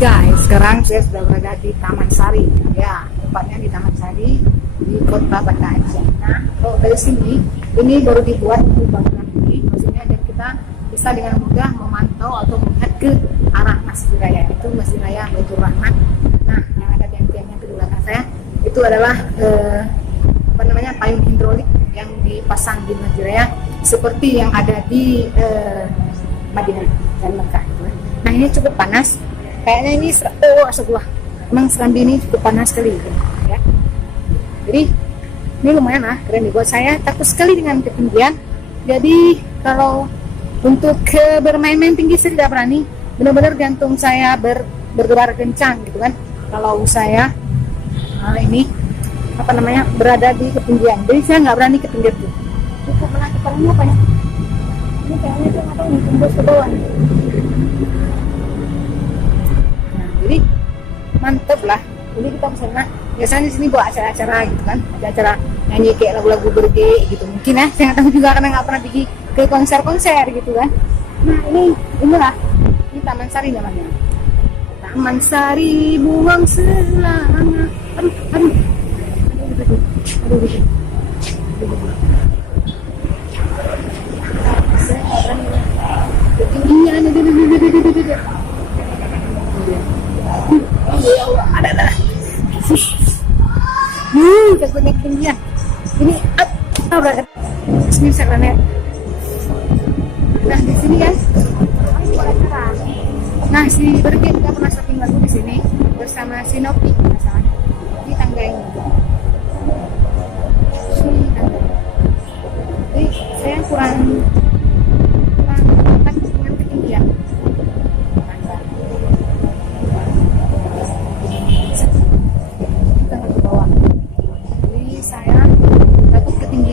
Guys, sekarang saya sudah berada di Taman Sari. Ya, tepatnya di Taman Sari di Kota Banda Aceh. Nah, kalau dari sini ini baru dibuat untuk bangunan ini, maksudnya agar kita bisa dengan mudah memantau atau melihat ke arah Masjid Raya. Itu Masjid Raya Baitur Rahman. Nah, yang ada tiang-tiangnya di belakang saya itu adalah payung hidrolik yang dipasang di Masjid Raya seperti yang ada di Madinah dan Mekah. Nah, ini cukup panas. Kayaknya ini memang serambi ini cukup panas sekali gitu, ya. Jadi ini lumayan lah, keren dibuat. Saya takut sekali dengan ketinggian. Jadi kalau untuk bermain-main tinggi saya tidak berani. Benar-benar jantung saya berdebar kencang gitu kan. Kalau saya ini berada di ketinggian. Jadi saya nggak berani ke pinggir tuh. Cukup menakutkan ini apa ya? Ini kayaknya tuh nggak tahu nih tembus ke bawah. Jadi mantep lah. Jadi kita misalnya biasanya di sini buat acara-acara gitu kan, ada acara nyanyi kayak lagu-lagu berge gitu mungkin ya. Saya nggak tahu juga karena nggak pernah pergi ke konser-konser gitu kan. Nah inilah ini Taman Sari namanya. Taman Sari buang selama. Aduh. Ketinggian ada takutnya ketinggian ini berangkat sini sekarang. Nah di sini kan si Berge juga pernah syuting lagu di sini bersama si Nopi di tangga ini. Jadi saya kurang takut dengan ketinggian.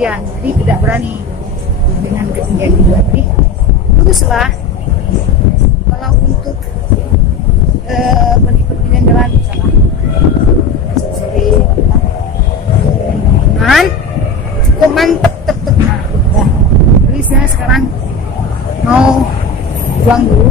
Jadi tidak berani dengan ketinggian juga. Jadi baguslah kalau untuk pergi-pergian jalan misalnya sering cukup mantep. Nah, jadi saya sekarang mau pulang dulu